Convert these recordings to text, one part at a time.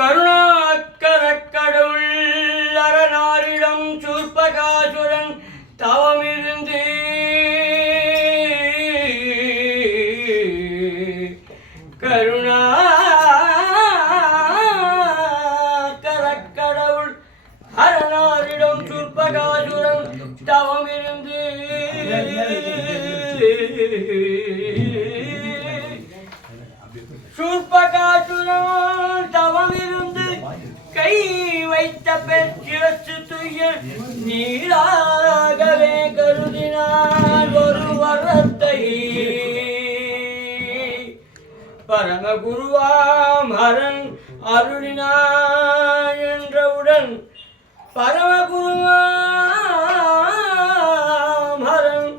கருணாக்கரக் கடவுள் அரணாரிடம் சூர்பகாசுரன் தவமிருந்து கருணாக்கரக் கடவுள் அரணாரிடம் சூர்பகாசுரன் தவமிருந்து சூர்பகாசுரன் தவமிருந்து கை வைத்த பெற்றிரசு துயர் நீராகவே கருதினார் ஒரு வரத்தை பரமகுருவாம் ஹரன் அருளினார் என்றவுடன் பரமகுருவாம் ஹரன்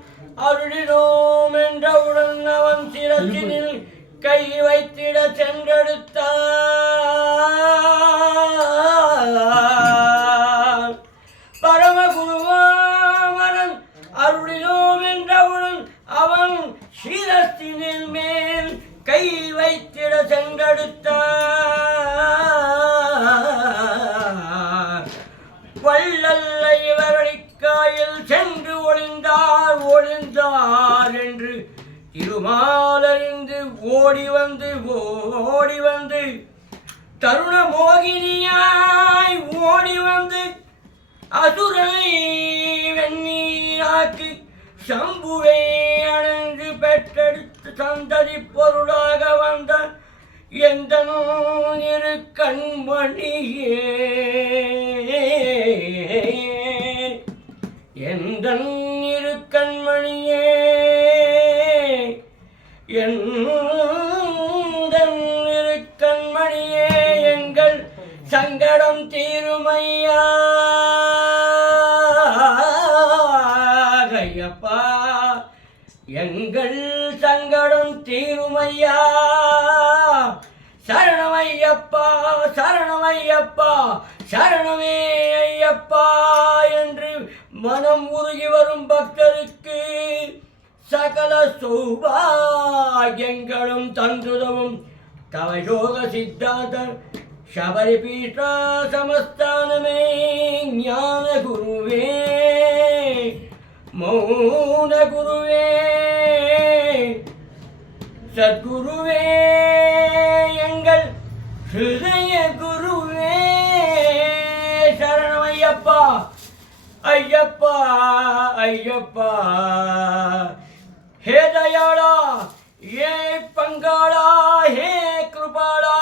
அருளினோம் என்றவுடன் அவன் சிரசினில் கை வைத்திட சென்றெடுத்தார். பரமகுருவாமரன் அருளினோம் என்றவுடன் அவன் சிரசினில் மேல் கை வைத்திட சென்றெடுத்தார். வள்ளல்ல இவரடிக்காயில் சென்று ஒளிந்தார் என்று திருமாலறிந்து ஓடி வந்து தருண மோகினியாய் ஓடி வந்து அசுரனை வெண்ணீராக்கி சம்புவை அணைந்து பெற்றெடுத்து சந்ததி பொருளாக வந்த எந்த இரு கண்மணியே எந்த இரு கண்மணியே இரு கண்மணியே எங்கள் சங்கடம் தீருமையா ஐயப்பா எங்கள் சங்கடம் தீருமையா சரணமையப்பா சரணமையப்பா சரணமே ஐயப்பா என்று மனம் உருகி வரும் பக்தருக்கு சகல சௌபாகியங்களும் தந்துதவும் தவயோக சித்தாந்த சபரிபீఠ சமஸ்தானமே ஞான குருவே மௌன குருவே சத்குருவே எங்கள் ஹிருதய குருவே சரணமையப்பா ஐயப்பா ஐயப்பா हे दयाला हे पंगाला हे कृपाला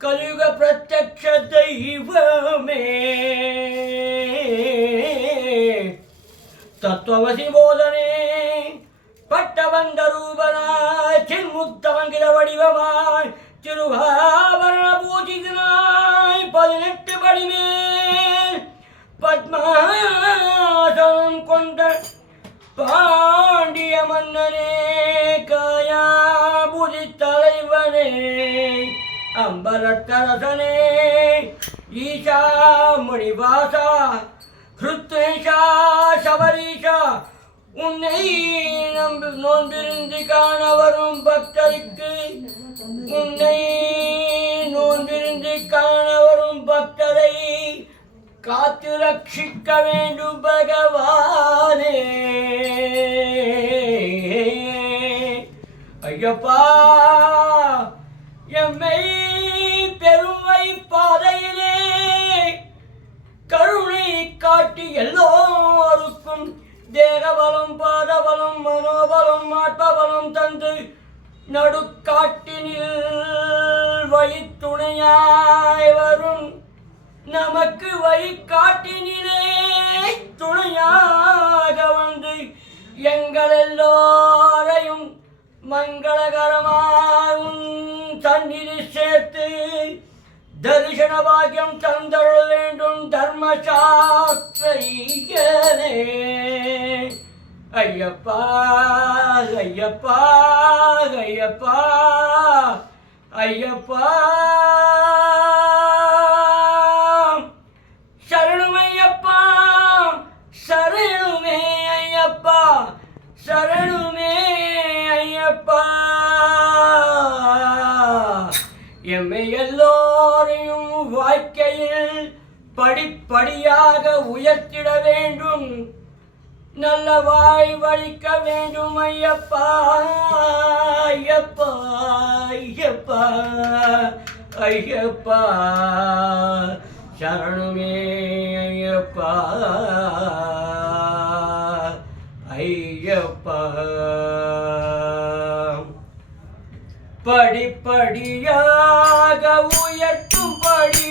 कलियुग प्रत्यक्ष दैव में तत्वमसि बोधने पट्टबंध रूपना चिन्मुक्तमंगिल वडिवमाय तिरुभावरण पूजितनाय 18 படிமேல் பத்மாசனம் கொண்ட பாண்டிய மன்னனே காயாபுதி தலைவனே அம்பலத்தரசனே ஈஷா மணிவாசா கிருத்வேஷா சபரீஷா உன்னை நோன்பிருந்து காண வரும் பக்தருக்கு உன்னை நோன்பிருந்து காண வரும் பக்தரை காத்து ரட்சிக்க வேண்டும் பகவானே ஐயப்பா எம்மை பெருமை பாதையிலே கருணை காட்டி எல்லோருக்கும் தேகபலம் பாதபலம் மனோபலம் ஆத்மபலம் தந்து நடுக்காட்டினில் வழித்துணையாய் வரும் நமக்கு வழிகாட்டினிலே துணையாக வந்து எங்கள் எல்லோரையும் மங்களகரமாய் உன் சந்நிதி சேர்த்து தரிசன பாக்கியம் தந்தருள வேண்டும் தர்மசாஸ்திரியனே ஐயப்பா ஐயப்பா ஐயப்பா ஐயப்பா சரணமையப்பா சரணமே ஐயப்பா சரணமே ஐயப்பா எம்மை எல்லோரும் படிப்படியாக உயர்த்திட வேண்டும். நல்ல வாய் வலிக்க வேண்டும் ஐயப்பா ஐயப்பா ஐயப்பா ஐயப்பா சரணமே ஐயப்பா ஐயப்பா. படிப்படியாக உயர்த்தும்படி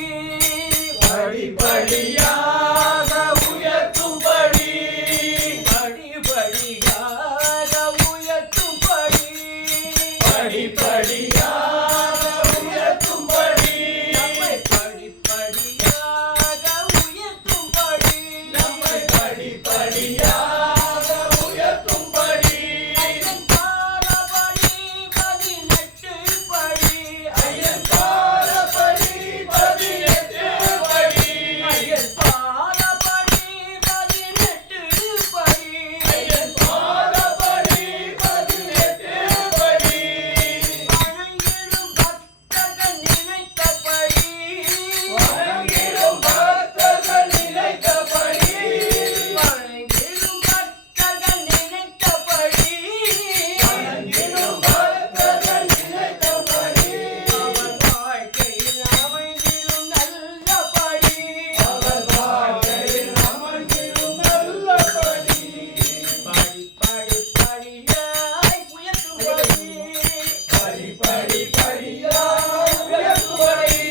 படிப்படியாக உயர்த்தும்படி படிப்படியாக உயர்த்தும்படி படிப்படியாக உயர்த்தும்படி நம்மை படிப்படியாக உயர்த்தும்படி நம்மை படிப்படியாக உயர்த்தும்படி ஐயன் பாரபடி 18 படி ஐயன் பாரபடி 18 படி ஐயன் பாரபடி 18 படி ஐயன் பாரபடி 18 படி வணங்கிடும் பக்தர்கள் நினைத்தபடி வணங்கிடும் பக்தர்கள் நினைத்தபடி வணங்கிடும் பக்தர்கள் நினைத்தபடி வணங்கிடும் பக்தர்கள் நினைத்தபடி அவர் வாழ்க்கையில் அமைந்திடும் நல்லபடி அவர் வாழ்க்கையில் அமைந்திடும் நல்லபடி படிப்படியாய் உயர்த்தும்படி படிப்படியாய் உயர்த்தும்படி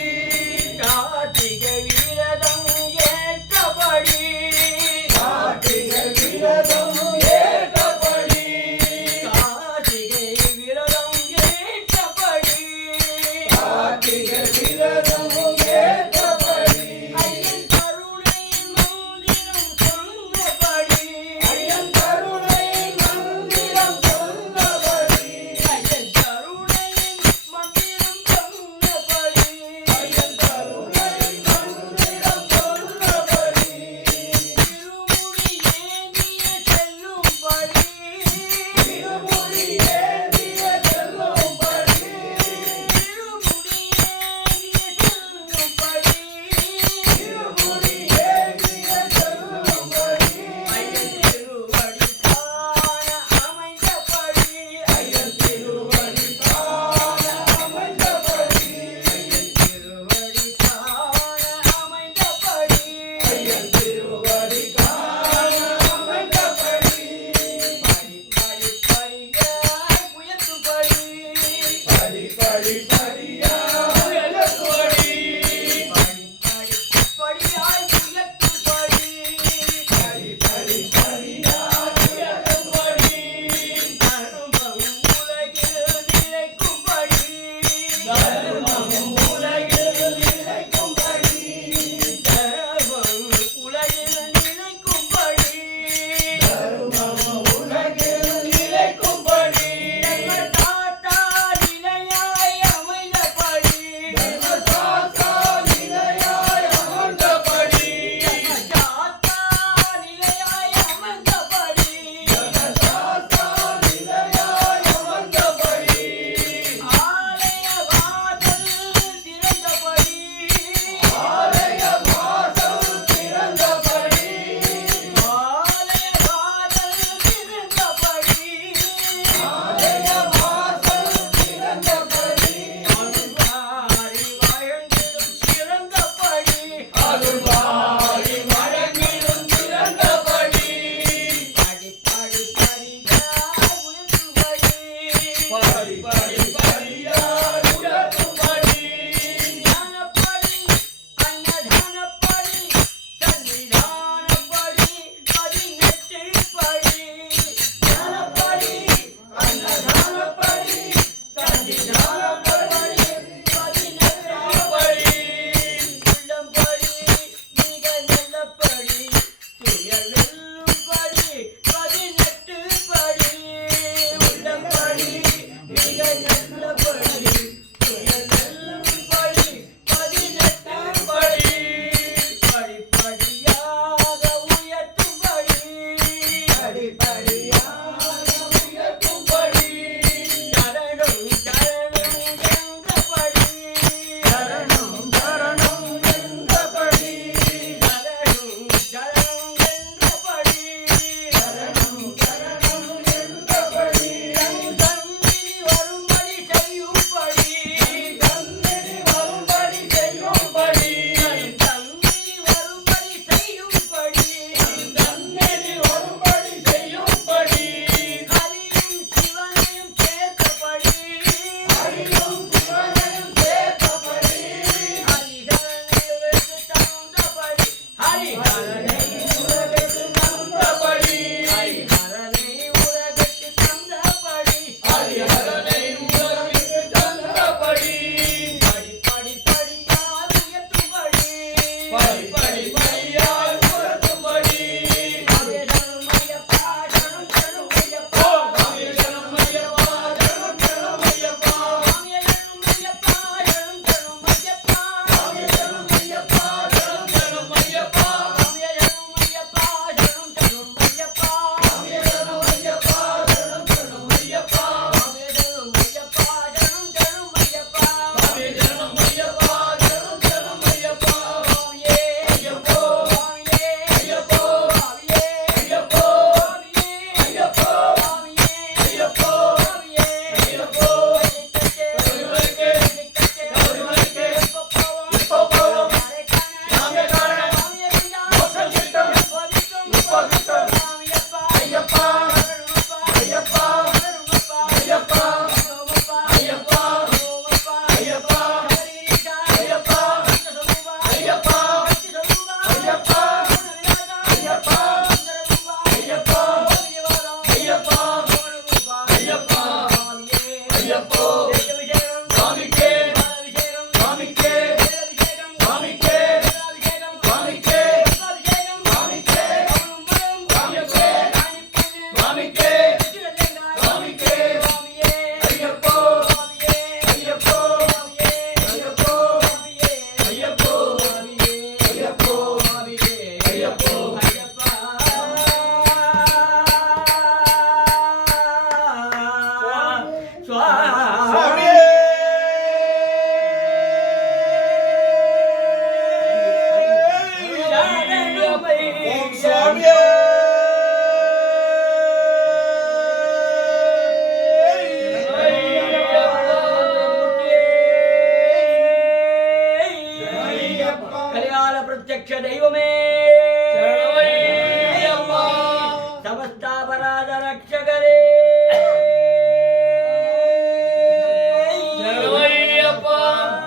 கார்த்திகை விரதம் ஏற்றபடி கார்த்திகை விரதம் ஏற்றபடி கார்த்திகை விரதம் ஏற்றபடி கார்த்திகை விரதம் ஏற்றபடி ஐயன் கருணை மந்திரம் சொன்னபடி ஐயன் கருணை மந்திரம் சொன்னபடி ஐயன் கருணை மந்திரம் சொன்னபடி ஐயன் கருணை மந்திரம் சொன்னபடி திருமுடி ஏந்திய செல்லும்படி திருமுடி ஏந்திய செல்லும்படி திருமுடி ஏந்திய செல்லும்படி திருமுடி ஏந்திய செல்லும்படி ஐயன் திருவடி காண அமைந்தபடி ஐயன் திருவடி காண அமைந்தபடி ஐயன் திருவடி காண அமைந்தபடி ஐயன் திருவடி காண அமைந்தபடி படிப்படியாய் உயர்த்தும்படி படிப்படியாய் உயர்த்தும்படி படிப்படியாய் உயர்த்தும்படி படிப்படியாய் உயர்த்தும்படி தர்மம் உலகில் நிலைக்கும்படி தர்மம் உலகில் நிலைக்கும்படி தர்மம் உலகில் நிலைக்கும்படி தர்மம் உலகில் நிலைக்கும்படி தாத்தா நிலையாய் அமைந்தபடி தாத்தா நிலையாய் அமர்ந்தபடி தாத்தா நிலையாய் அமர்ந்தபடி தாத்தா நிலையாய் அமர்ந்தபடி ஆலய வாசல் திறந்தபடி ஆலய வாசல் திறந்தபடி ஆலய வாசல் திறந்தபடி ஆலய வாசல் திறந்தபடி அருள்வாரி வழங்கிடும் சிறந்தபடி அருள்வாரி வழங்கிடும் சிறந்தபடி படிப்படியாய் உயர்த்தும்படி படிப்படியாய் உயர்த்தும்படி ஞானப்படி அன்னதானப்படி சன்னிதானப்படி 18 படி ஞானப்படி அன்னதானப்படி சன்னிதானப்படி 18 படி உள்ளம்படி மிக நல்லபடி துயர் வெல்லும்படி 18 படி உள்ளம்படி மிக நல்லபடி துயர் வெல்லும்படி 18 படி படிப்படியாக உயர்த்தும்படி படிப்படியாக உயர்த்தும்படி சரணம் சரணம் என்றபடி சரணம் சரணம் என்றபடி ஐயப்போ